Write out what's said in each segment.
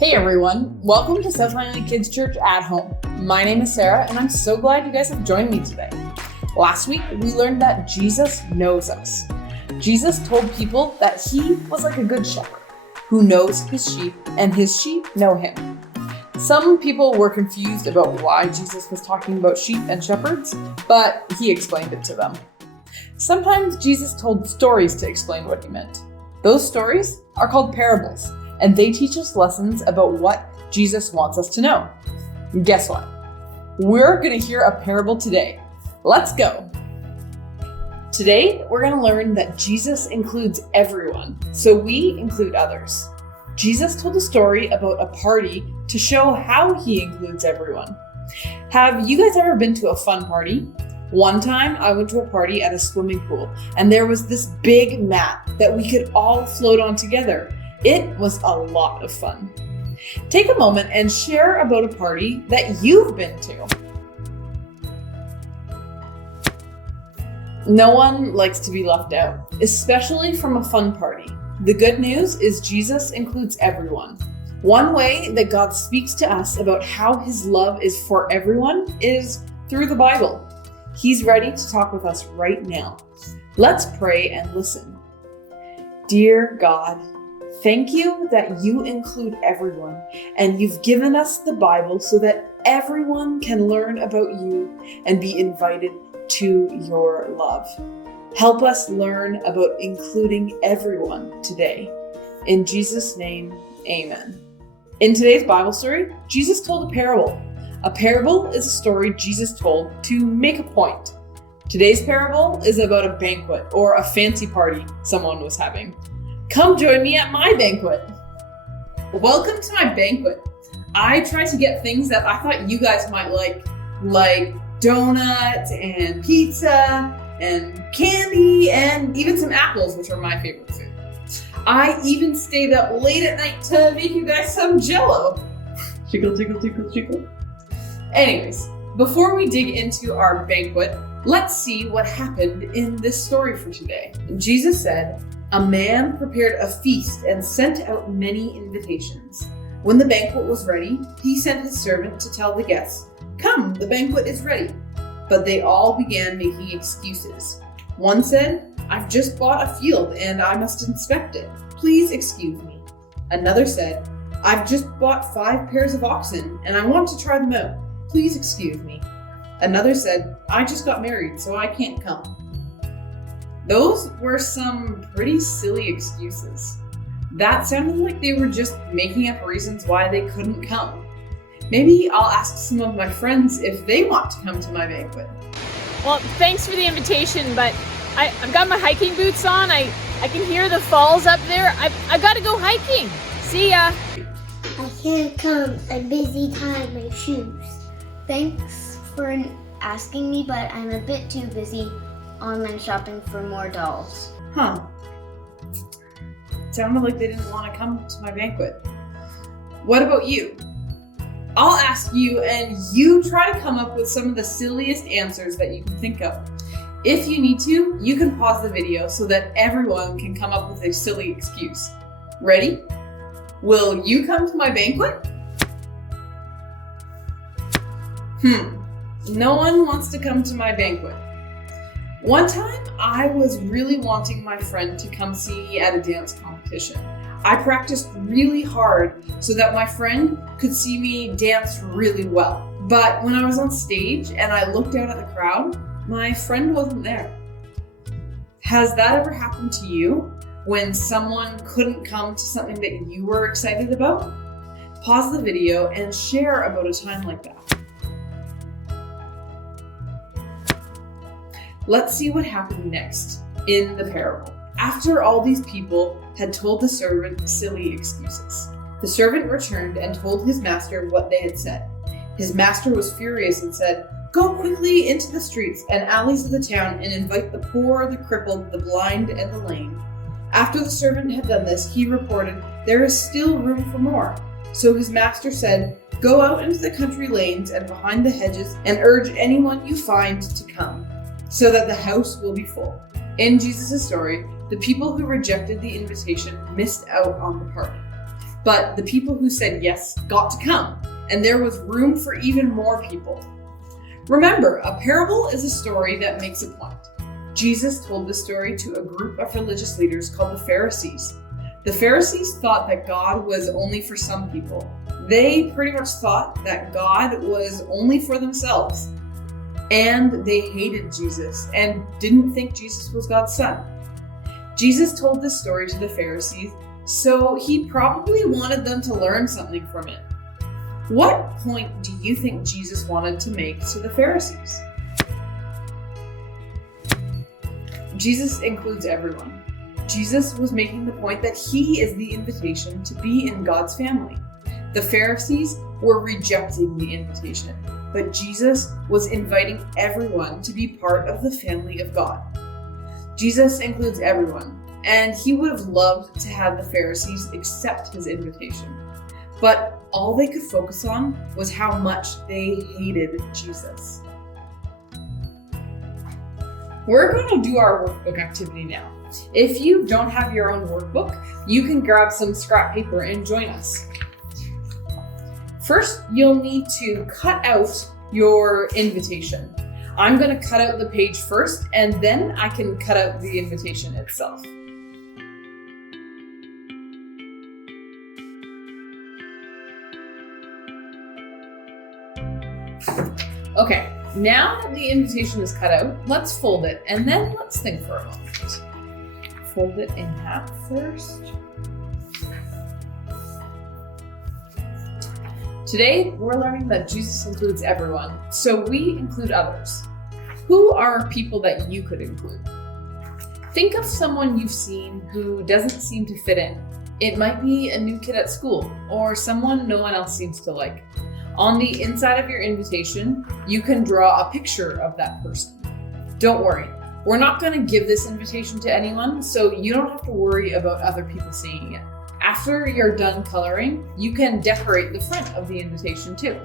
Hey everyone, welcome to South Miami Kids Church at Home. My name is Sarah and I'm so glad you guys have joined me today. Last week, we learned that Jesus knows us. Jesus told people that he was like a good shepherd who knows his sheep and his sheep know him. Some people were confused about why Jesus was talking about sheep and shepherds, but he explained it to them. Sometimes Jesus told stories to explain what he meant. Those stories are called parables, and they teach us lessons about what Jesus wants us to know. Guess what? We're going to hear a parable today. Let's go. Today, we're going to learn that Jesus includes everyone, so we include others. Jesus told a story about a party to show how he includes everyone. Have you guys ever been to a fun party? One time, I went to a party at a swimming pool, and there was this big mat that we could all float on together. It was a lot of fun. Take a moment and share about a party that you've been to. No one likes to be left out, especially from a fun party. The good news is Jesus includes everyone. One way that God speaks to us about how his love is for everyone is through the Bible. He's ready to talk with us right now. Let's pray and listen. Dear God, thank you that you include everyone, and you've given us the Bible so that everyone can learn about you and be invited to your love. Help us learn about including everyone today. In Jesus' name, amen. In today's Bible story, Jesus told a parable. A parable is a story Jesus told to make a point. Today's parable is about a banquet or a fancy party someone was having. Come join me at my banquet. Welcome to my banquet. I try to get things that I thought you guys might like donuts and pizza and candy and even some apples, which are my favorite food. I even stayed up late at night to make you guys some Jell-O. Tickle, tickle, tickle, tickle. Anyways, before we dig into our banquet, let's see what happened in this story for today. Jesus said, "A man prepared a feast and sent out many invitations. When the banquet was ready, he sent his servant to tell the guests, 'Come, the banquet is ready.' But they all began making excuses. One said, 'I've just bought a field and I must inspect it. Please excuse me.' Another said, 'I've just bought 5 pairs of oxen and I want to try them out. Please excuse me.' Another said, 'I just got married, so I can't come.'" Those were some pretty silly excuses. That sounded like they were just making up reasons why they couldn't come. Maybe I'll ask some of my friends if they want to come to my banquet. Well, thanks for the invitation, but I've got my hiking boots on. I can hear the falls up there. I've got to go hiking. See ya. I can't come. I'm busy tying my shoes. Thanks for asking me, but I'm a bit too busy online shopping for more dolls. Huh. Sounded like they didn't want to come to my banquet. What about you? I'll ask you and you try to come up with some of the silliest answers that you can think of. If you need to, you can pause the video so that everyone can come up with a silly excuse. Ready? Will you come to my banquet? No one wants to come to my banquet. One time, I was really wanting my friend to come see me at a dance competition. I practiced really hard so that my friend could see me dance really well. But when I was on stage and I looked out at the crowd, my friend wasn't there. Has that ever happened to you when someone couldn't come to something that you were excited about? Pause the video and share about a time like that. Let's see what happened next in the parable. After all these people had told the servant silly excuses, the servant returned and told his master what they had said. His master was furious and said, "Go quickly into the streets and alleys of the town and invite the poor, the crippled, the blind, and the lame." After the servant had done this, he reported, "There is still room for more." So his master said, "Go out into the country lanes and behind the hedges and urge anyone you find to come, so that the house will be full." In Jesus' story, the people who rejected the invitation missed out on the party. But the people who said yes got to come, and there was room for even more people. Remember, a parable is a story that makes a point. Jesus told the story to a group of religious leaders called the Pharisees. The Pharisees thought that God was only for some people. They pretty much thought that God was only for themselves. And they hated Jesus and didn't think Jesus was God's son. Jesus told this story to the Pharisees, so he probably wanted them to learn something from it. What point do you think Jesus wanted to make to the Pharisees? Jesus includes everyone. Jesus was making the point that he is the invitation to be in God's family. The Pharisees were rejecting the invitation, but Jesus was inviting everyone to be part of the family of God. Jesus includes everyone, and he would have loved to have the Pharisees accept his invitation. But all they could focus on was how much they hated Jesus. We're going to do our workbook activity now. If you don't have your own workbook, you can grab some scrap paper and join us. First, you'll need to cut out your invitation. I'm going to cut out the page first, and then I can cut out the invitation itself. Okay, now that the invitation is cut out, let's fold it, and then let's think for a moment. Fold it in half first. Today, we're learning that Jesus includes everyone, so we include others. Who are people that you could include? Think of someone you've seen who doesn't seem to fit in. It might be a new kid at school, or someone no one else seems to like. On the inside of your invitation, you can draw a picture of that person. Don't worry, we're not going to give this invitation to anyone, so you don't have to worry about other people seeing it. After you're done coloring, you can decorate the front of the invitation too.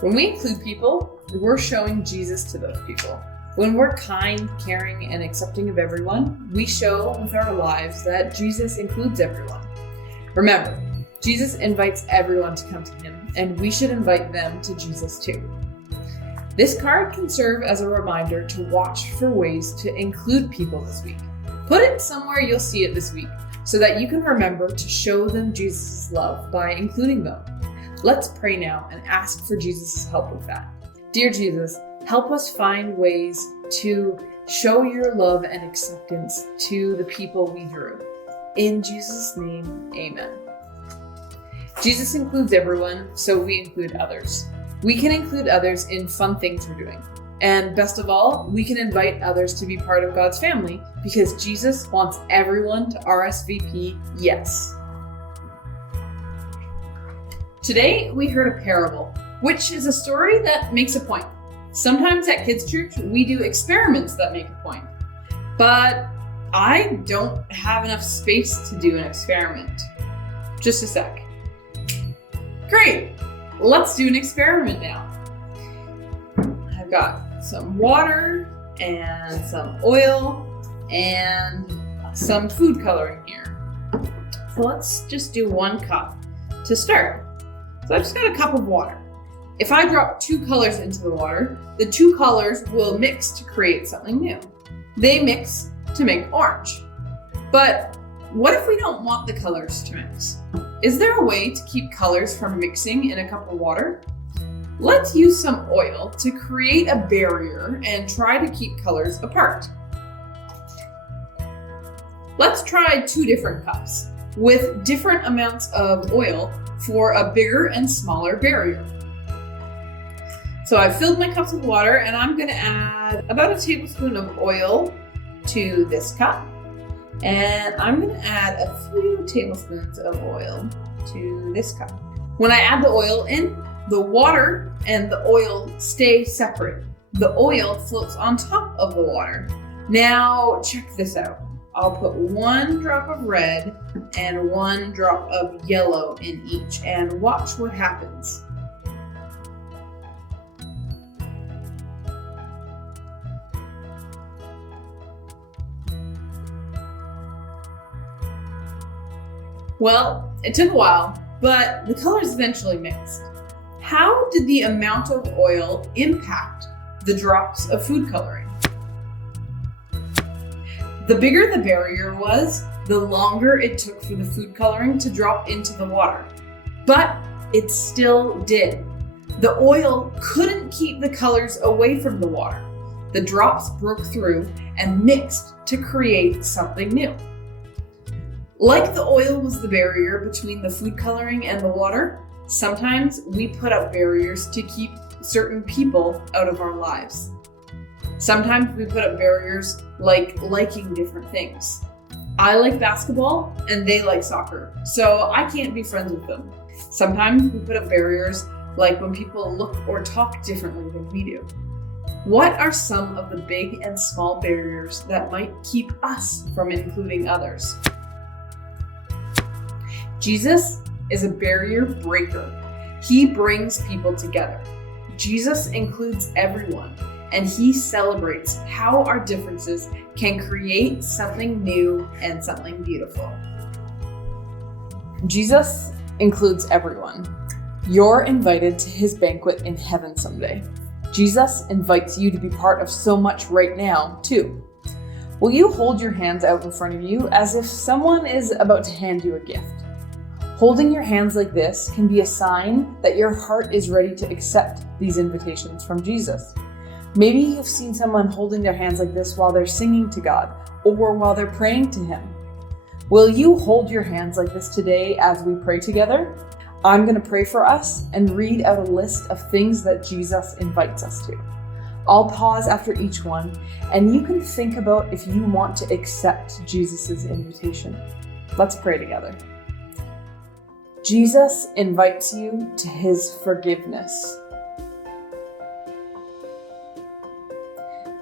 When we include people, we're showing Jesus to those people. When we're kind, caring, and accepting of everyone, we show with our lives that Jesus includes everyone. Remember, Jesus invites everyone to come to him, and we should invite them to Jesus too. This card can serve as a reminder to watch for ways to include people this week. Put it somewhere you'll see it this week, so that you can remember to show them Jesus' love by including them. Let's pray now and ask for Jesus' help with that. Dear Jesus, help us find ways to show your love and acceptance to the people we drew. In Jesus' name, amen. Jesus includes everyone, so we include others. We can include others in fun things we're doing. And best of all, we can invite others to be part of God's family because Jesus wants everyone to RSVP yes. Today, we heard a parable, which is a story that makes a point. Sometimes at Kids Church, we do experiments that make a point. But I don't have enough space to do an experiment. Just a sec. Great, let's do an experiment now. I've got some water and some oil and some food coloring here. So let's just do 1 cup to start. So I've just got a cup of water. If I drop 2 colors into the water, the 2 colors will mix to create something new. They mix to make orange. But what if we don't want the colors to mix? Is there a way to keep colors from mixing in a cup of water? Let's use some oil to create a barrier and try to keep colors apart. Let's try 2 different cups with different amounts of oil for a bigger and smaller barrier. So I've filled my cups with water and I'm going to add about a tablespoon of oil to this cup. And I'm going to add a few tablespoons of oil to this cup. When I add the oil in, the water and the oil stay separate. The oil floats on top of the water. Now check this out. I'll put 1 drop of red and 1 drop of yellow in each and watch what happens. Well, it took a while, but the colors eventually mixed. How did the amount of oil impact the drops of food coloring? The bigger the barrier was, the longer it took for the food coloring to drop into the water. But it still did. The oil couldn't keep the colors away from the water. The drops broke through and mixed to create something new. Like the oil was the barrier between the food coloring and the water, sometimes we put up barriers to keep certain people out of our lives. Sometimes we put up barriers like liking different things. I like basketball and they like soccer, so I can't be friends with them. Sometimes we put up barriers like when people look or talk differently than we do. What are some of the big and small barriers that might keep us from including others? Jesus is a barrier breaker. He brings people together. Jesus includes everyone, and he celebrates how our differences can create something new and something beautiful. Jesus includes everyone. You're invited to his banquet in heaven someday. Jesus invites you to be part of so much right now, too. Will you hold your hands out in front of you as if someone is about to hand you a gift? Holding your hands like this can be a sign that your heart is ready to accept these invitations from Jesus. Maybe you've seen someone holding their hands like this while they're singing to God or while they're praying to him. Will you hold your hands like this today as we pray together? I'm going to pray for us and read out a list of things that Jesus invites us to. I'll pause after each one, and you can think about if you want to accept Jesus' invitation. Let's pray together. Jesus invites you to his forgiveness.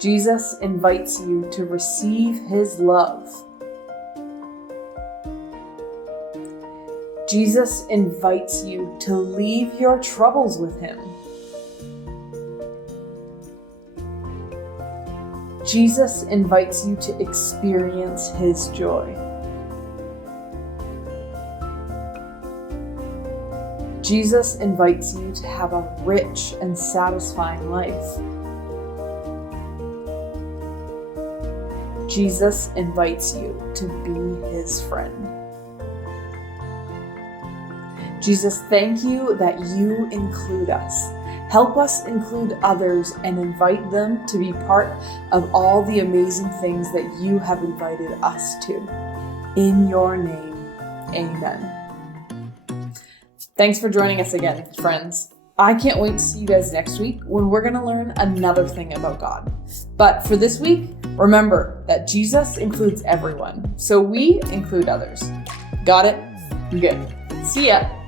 Jesus invites you to receive his love. Jesus invites you to leave your troubles with him. Jesus invites you to experience his joy. Jesus invites you to have a rich and satisfying life. Jesus invites you to be his friend. Jesus, thank you that you include us. Help us include others and invite them to be part of all the amazing things that you have invited us to. In your name, amen. Thanks for joining us again, friends. I can't wait to see you guys next week when we're going to learn another thing about God. But for this week, remember that Jesus includes everyone, so we include others. Got it? Good. See ya.